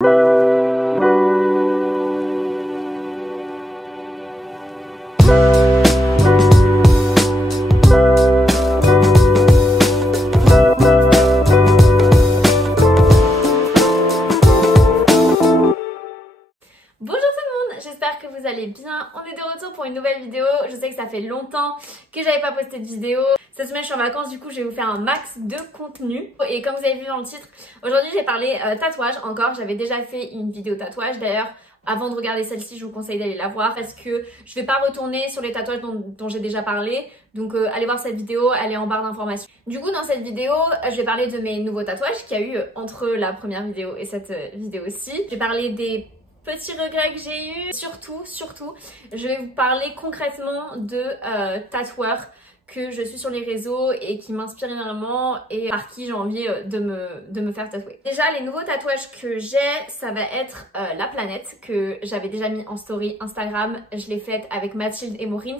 J'espère que vous allez bien. On est de retour pour une nouvelle vidéo. Je sais que ça fait longtemps que j'avais pas posté de vidéo. Cette semaine je suis en vacances, du coup je vais vous faire un max de contenu. Et comme vous avez vu dans le titre, aujourd'hui j'ai parlé tatouage encore. J'avais déjà fait une vidéo tatouage. D'ailleurs, avant de regarder celle-ci, je vous conseille d'aller la voir parce que je vais pas retourner sur les tatouages dont j'ai déjà parlé. Donc allez voir cette vidéo, elle est en barre d'informations. Du coup dans cette vidéo, je vais parler de mes nouveaux tatouages qu'il y a eu entre la première vidéo et cette vidéo-ci. Je vais parler des petits regrets que j'ai eu. Surtout, je vais vous parler concrètement de tatoueurs que je suis sur les réseaux et qui m'inspirent énormément et par qui j'ai envie de me faire tatouer. Déjà, les nouveaux tatouages que j'ai, ça va être la planète que j'avais déjà mis en story Instagram. Je l'ai faite avec Mathilde et Maureen.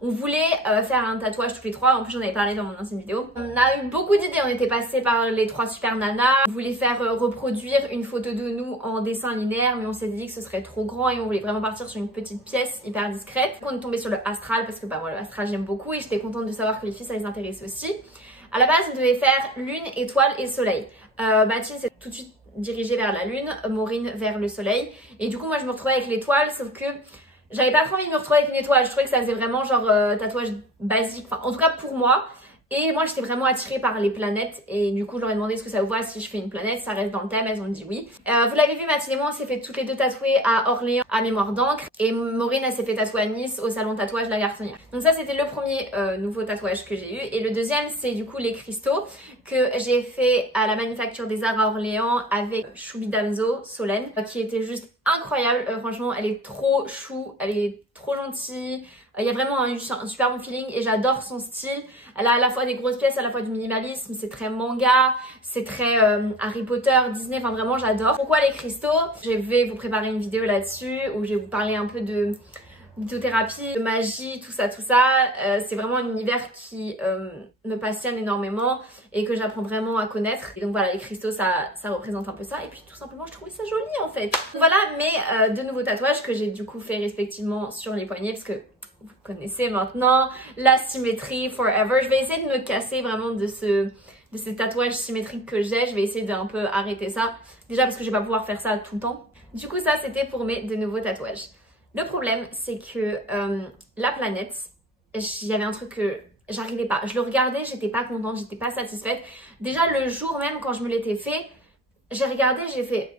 On voulait faire un tatouage tous les trois. En plus, j'en avais parlé dans mon ancienne vidéo. On a eu beaucoup d'idées. On était passé par les trois super nanas. On voulait faire reproduire une photo de nous en dessin linéaire, mais on s'est dit que ce serait trop grand et on voulait vraiment partir sur une petite pièce hyper discrète. Donc, on est tombé sur le astral parce que bah moi le astral j'aime beaucoup et j'étais contente de savoir que les filles ça les intéresse aussi. À la base, on devait faire lune, étoile et soleil. Mathilde s'est tout de suite dirigée vers la lune, Maureen vers le soleil. Et du coup, moi je me retrouvais avec l'étoile, sauf que j'avais pas trop envie de me retrouver avec une étoile. Je trouvais que ça faisait vraiment genre tatouage basique, enfin en tout cas pour moi. Et moi j'étais vraiment attirée par les planètes et du coup je leur ai demandé ce que ça vous voit si je fais une planète, ça reste dans le thème, elles ont dit oui. Vous l'avez vu, Mathilde et moi on s'est fait toutes les deux tatouer à Orléans à Mémoire d'encre et Maureen elle s'est fait tatouer à Nice au salon tatouage La Garçonnière. Donc ça c'était le premier nouveau tatouage que j'ai eu et le deuxième c'est du coup les cristaux que j'ai fait à la Manufacture des Arts à Orléans avec Choubi Damso, Solène, qui était juste incroyable. Franchement elle est trop chou, elle est trop gentille. Il y a vraiment un super bon feeling et j'adore son style. Elle a à la fois des grosses pièces, à la fois du minimalisme, c'est très manga, c'est très Harry Potter, Disney, enfin vraiment j'adore. Pourquoi les cristaux? Je vais vous préparer une vidéo là-dessus où je vais vous parler un peu de lithothérapie, de magie, tout ça. C'est vraiment un univers qui me passionne énormément et que j'apprends vraiment à connaître. Et donc voilà, les cristaux ça représente un peu ça et puis tout simplement je trouvais ça joli en fait. Donc voilà mes deux nouveaux tatouages que j'ai du coup fait respectivement sur les poignets parce que vous connaissez maintenant la symétrie forever. Je vais essayer de me casser vraiment de ces tatouages symétriques que j'ai. Je vais essayer d'un peu arrêter ça. Déjà parce que je vais pas pouvoir faire ça tout le temps. Du coup ça c'était pour mes deux nouveaux tatouages. Le problème c'est que la planète, il y avait un truc que j'arrivais pas. Je le regardais, j'étais pas contente, j'étais pas satisfaite. Déjà le jour même quand je me l'étais fait, j'ai regardé, j'ai fait...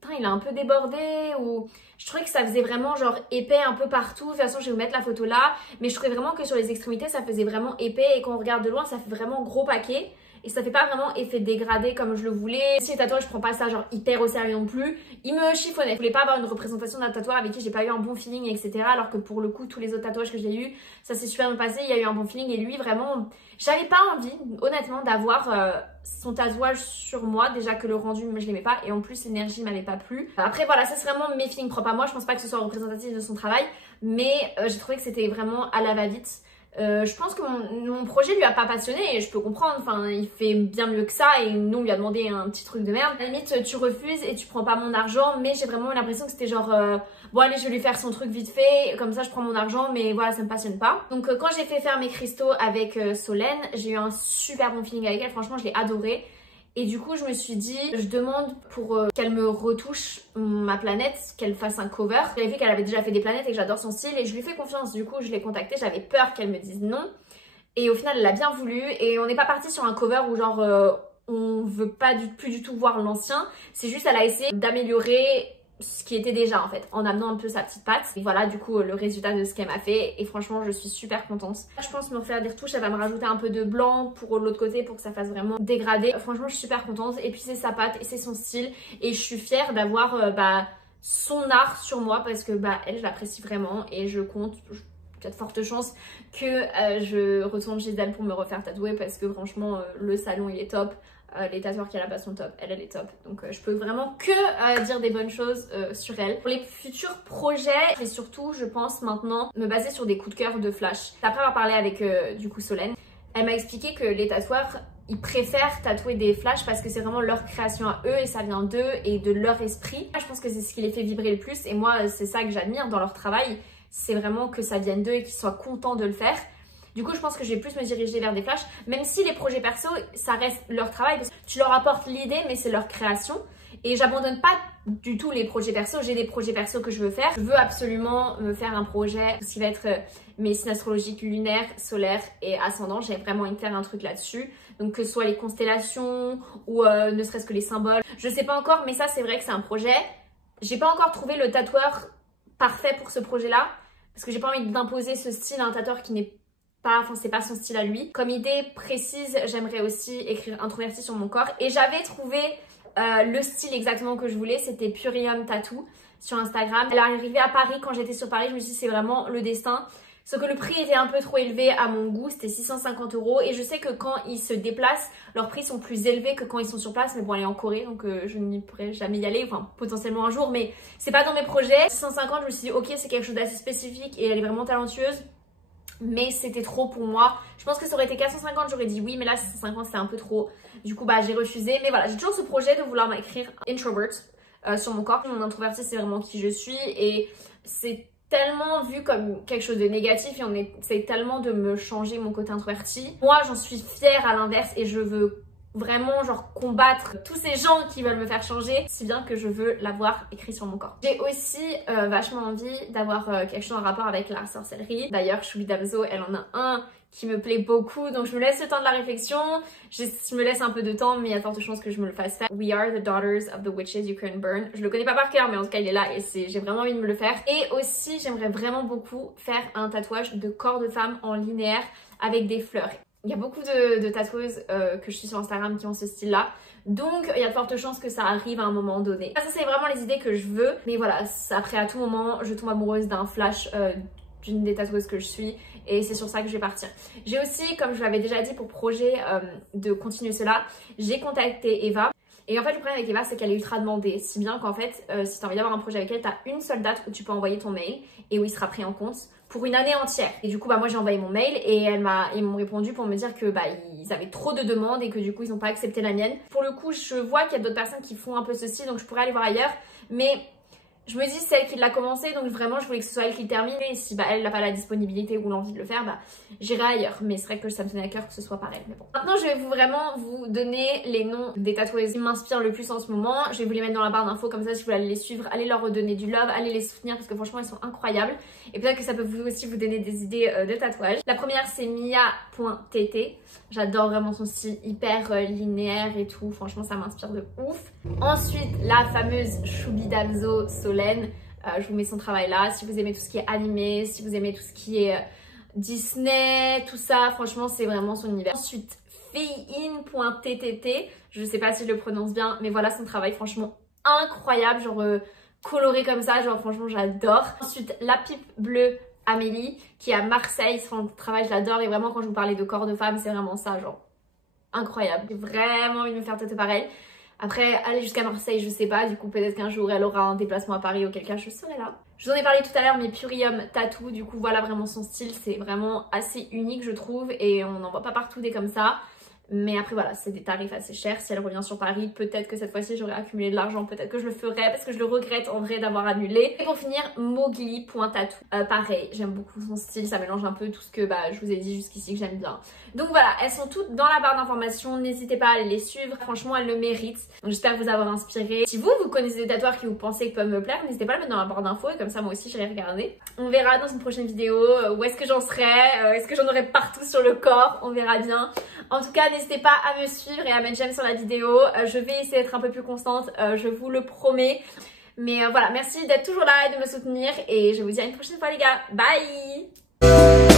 Putain, il a un peu débordé ou je trouvais que ça faisait vraiment genre épais un peu partout. De toute façon je vais vous mettre la photo là, mais je trouvais vraiment que sur les extrémités ça faisait vraiment épais et quand on regarde de loin ça fait vraiment gros paquet et ça fait pas vraiment effet dégradé comme je le voulais. Si les tatouages je prends pas ça genre hyper au sérieux non plus, il me chiffonnait. Je voulais pas avoir une représentation d'un tatoueur avec qui j'ai pas eu un bon feeling etc, alors que pour le coup tous les autres tatouages que j'ai eu ça s'est super bien passé, il y a eu un bon feeling et lui vraiment j'avais pas envie honnêtement d'avoir son tatouage sur moi, déjà que le rendu je l'aimais pas et en plus l'énergie m'avait pas plu. Après voilà, ça c'est vraiment mes feelings propres à moi, je pense pas que ce soit représentatif de son travail mais j'ai trouvé que c'était vraiment à la va-vite. Je pense que mon projet lui a pas passionné et je peux comprendre, enfin il fait bien mieux que ça et nous on lui a demandé un petit truc de merde. À la limite tu refuses et tu prends pas mon argent, mais j'ai vraiment eu l'impression que c'était genre bon allez je vais lui faire son truc vite fait, comme ça je prends mon argent mais voilà ça me passionne pas. Donc quand j'ai fait faire mes cristaux avec Solène, j'ai eu un super bon feeling avec elle, franchement je l'ai adorée. Et du coup je me suis dit, je demande pour qu'elle me retouche ma planète, qu'elle fasse un cover. J'avais vu qu'elle avait déjà fait des planètes et que j'adore son style et je lui fais confiance. Du coup je l'ai contactée, j'avais peur qu'elle me dise non. Et au final elle a bien voulu et on n'est pas parti sur un cover où genre on veut pas plus du tout voir l'ancien. C'est juste elle a essayé d'améliorer ce qui était déjà en fait, en amenant un peu sa petite patte. Et voilà du coup le résultat de ce qu'elle m'a fait et franchement je suis super contente. Je pense me faire des retouches, elle va me rajouter un peu de blanc pour l'autre côté pour que ça fasse vraiment dégradé. Franchement je suis super contente et puis c'est sa patte et c'est son style et je suis fière d'avoir son art sur moi parce que elle je l'apprécie vraiment et je compte... Il y a de fortes chances que je retourne chez elle pour me refaire tatouer parce que franchement le salon il est top. Les tatoueurs qui a là-bas sont top, elle est top. Donc je peux vraiment que dire des bonnes choses sur elle. Pour les futurs projets, je vais surtout, je pense maintenant, me baser sur des coups de cœur de flash. Après avoir parlé avec du coup Solène, elle m'a expliqué que les tatoueurs, ils préfèrent tatouer des flashs parce que c'est vraiment leur création à eux et ça vient d'eux et de leur esprit. Je pense que c'est ce qui les fait vibrer le plus et moi c'est ça que j'admire dans leur travail, c'est vraiment que ça vienne d'eux et qu'ils soient contents de le faire. Du coup je pense que je vais plus me diriger vers des flashs, même si les projets perso ça reste leur travail parce que tu leur apportes l'idée mais c'est leur création. Et j'abandonne pas du tout les projets perso, j'ai des projets perso que je veux faire. Je veux absolument me faire un projet qui va être mes signes astrologiques lunaires, solaires et ascendants. J'ai vraiment envie de faire un truc là-dessus. Donc que ce soit les constellations ou ne serait-ce que les symboles. Je sais pas encore mais ça c'est vrai que c'est un projet. J'ai pas encore trouvé le tatoueur parfait pour ce projet-là. Parce que j'ai pas envie d'imposer ce style à un tatoueur qui n'est pas, enfin c'est pas son style à lui. Comme idée précise, j'aimerais aussi écrire introverti sur mon corps. Et j'avais trouvé le style exactement que je voulais, c'était Purium Tattoo sur Instagram. Elle est arrivée à Paris, quand j'étais sur Paris, je me suis dit c'est vraiment le destin. Sauf que le prix était un peu trop élevé à mon goût, c'était 650 € et je sais que quand ils se déplacent, leurs prix sont plus élevés que quand ils sont sur place. Mais bon, elle est en Corée donc je n'y pourrais jamais y aller, enfin potentiellement un jour, mais c'est pas dans mes projets. 650, je me suis dit ok, c'est quelque chose d'assez spécifique et elle est vraiment talentueuse. Mais c'était trop pour moi. Je pense que ça aurait été 450, j'aurais dit oui, mais là 650 c'était un peu trop. Du coup bah j'ai refusé. Mais voilà, j'ai toujours ce projet de vouloir m'écrire introvert sur mon corps. Mon introverti c'est vraiment qui je suis et c'est tellement vu comme quelque chose de négatif et on essaie tellement de me changer mon côté introverti. Moi j'en suis fière à l'inverse et je veux vraiment genre combattre tous ces gens qui veulent me faire changer, si bien que je veux l'avoir écrit sur mon corps. J'ai aussi vachement envie d'avoir quelque chose en rapport avec la sorcellerie. D'ailleurs Choubi Damso elle en a un qui me plaît beaucoup, donc je me laisse le temps de la réflexion, je me laisse un peu de temps mais il y a tant de chances que je me le fasse faire. We are the daughters of the witches you couldn't burn. Je le connais pas par cœur mais en tout cas il est là et j'ai vraiment envie de me le faire. Et aussi j'aimerais vraiment beaucoup faire un tatouage de corps de femme en linéaire avec des fleurs. Il y a beaucoup de tatoueuses que je suis sur Instagram qui ont ce style là. Donc il y a de fortes chances que ça arrive à un moment donné. Ça c'est vraiment les idées que je veux. Mais voilà, après à tout moment je tombe amoureuse d'un flash d'une des tatoueuses que je suis. Et c'est sur ça que je vais partir. J'ai aussi, comme je l'avais déjà dit pour projet de continuer cela, j'ai contacté Eva. Et en fait le problème avec Eva c'est qu'elle est ultra demandée. Si bien qu'en fait si tu as envie d'avoir un projet avec elle, tu as une seule date où tu peux envoyer ton mail et où il sera pris en compte pour une année entière. Et du coup bah moi j'ai envoyé mon mail et ils m'ont répondu pour me dire que bah ils avaient trop de demandes et que du coup ils n'ont pas accepté la mienne. Pour le coup je vois qu'il y a d'autres personnes qui font un peu ceci donc je pourrais aller voir ailleurs, mais je me dis c'est elle qui l'a commencé donc vraiment je voulais que ce soit elle qui le termine et si bah elle n'a pas la disponibilité ou l'envie de le faire bah j'irai ailleurs, mais c'est vrai que ça me tenait à cœur que ce soit pareil. Mais bon. Maintenant je vais vraiment vous donner les noms des tatoueuses qui m'inspirent le plus en ce moment. Je vais vous les mettre dans la barre d'infos comme ça si vous voulez aller les suivre, allez leur redonner du love, allez les soutenir parce que franchement elles sont incroyables et peut-être que ça peut vous aussi vous donner des idées de tatouage. La première c'est Mia.tt. J'adore vraiment son style hyper linéaire et tout, franchement ça m'inspire de ouf. Ensuite la fameuse Choubi Damso Solène, je vous mets son travail là. Si vous aimez tout ce qui est animé, si vous aimez tout ce qui est Disney, tout ça, franchement c'est vraiment son univers. Ensuite Feyin.ttt, je sais pas si je le prononce bien mais voilà son travail franchement incroyable, genre coloré comme ça, genre franchement j'adore. Ensuite la pipe bleue Amélie qui est à Marseille, son travail je l'adore et vraiment quand je vous parlais de corps de femme c'est vraiment ça, genre incroyable. J'ai vraiment envie de me faire tatouer pareil. Après aller jusqu'à Marseille je sais pas, du coup peut-être qu'un jour elle aura un déplacement à Paris auquel cas je serai là. Je vous en ai parlé tout à l'heure mais Purium Tattoo, du coup voilà vraiment son style, c'est vraiment assez unique je trouve et on n'en voit pas partout des comme ça. Mais après voilà, c'est des tarifs assez chers. Si elle revient sur Paris, peut-être que cette fois-ci j'aurai accumulé de l'argent, peut-être que je le ferai parce que je le regrette en vrai d'avoir annulé. Et pour finir, Mowgli.tattoo. Pareil, j'aime beaucoup son style, ça mélange un peu tout ce que je vous ai dit jusqu'ici que j'aime bien. Donc voilà, elles sont toutes dans la barre d'informations, n'hésitez pas à aller les suivre, franchement elles le méritent. J'espère vous avoir inspiré. Si vous connaissez des tatoueurs qui vous pensez que peuvent me plaire, n'hésitez pas à le mettre dans la barre d'infos et comme ça moi aussi j'irai regarder. On verra dans une prochaine vidéo où est-ce que j'en serai, est-ce que j'en aurai partout sur le corps, on verra bien. En tout cas n'hésitez pas à me suivre et à mettre j'aime sur la vidéo, je vais essayer d'être un peu plus constante, je vous le promets. Mais voilà, merci d'être toujours là et de me soutenir et je vous dis à une prochaine fois les gars, bye.